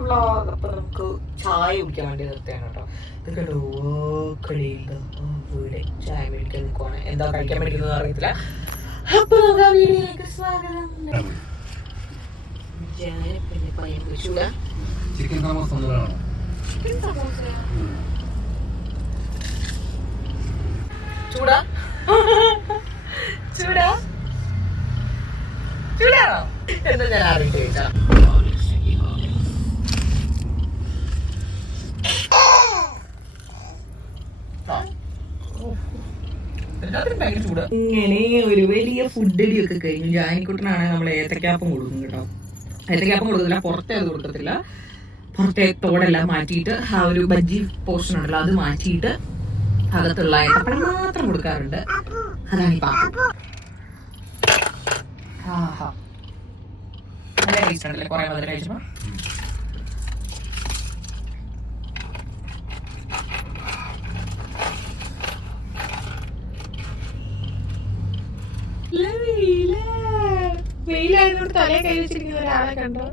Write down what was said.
Vlog. അപ്പൊ നമുക്ക് ചായ കുടിക്കാൻ വേണ്ടി നിർത്തിയാണ് കേട്ടോ. ഇത് കേട്ടോ വീട് ചായ മേടിക്കാൻ നിൽക്കുവാണ്. എന്താ കഴിക്കാൻ മേടിക്കുന്നത് അറിയത്തില്ല. അപ്പൊ വീഡിയോയിലേക്ക് സ്വാഗതം. പിന്നെ പയ്യൻ വിളിച്ചൂല ചിക്കൻ സമോസ ചൂടാ ചൂടാ ചൂടാണോ എന്താ ഞാൻ അറിയിച്ചു ചോദിച്ചാ. ഇങ്ങനെ ഒരു വലിയ ഫുഡടിയൊക്കെ കഴിഞ്ഞു. ജാനിക്കുട്ടനാണെങ്കിൽ നമ്മൾ ഏത്തക്കാപ്പം കൊടുക്കും കേട്ടോ. ഏത്തക്കാപ്പം കൊടുക്കില്ല, പുറത്തെ അത് കൊടുക്കത്തില്ല. പുറത്തെ തോടെല്ലാം മാറ്റിയിട്ട് ആ ഒരു ബജ്ജി പോർഷൻ ഉണ്ടല്ലോ അത് മാറ്റിയിട്ട് അകത്തുള്ള ഏത്തപ്പഴം മാത്രം കൊടുക്കാറുണ്ട്. അതാണ് ഈ പാപ്പം. നല്ല ടേസ്റ്റ് ഉണ്ടല്ലേ കുറെ മധുരം കഴിച്ചപ്പോ. വെയിലായതുകൊണ്ട് തലയെ കൈ വെച്ചിരിക്കുന്ന ഒരാളെ കണ്ടോ.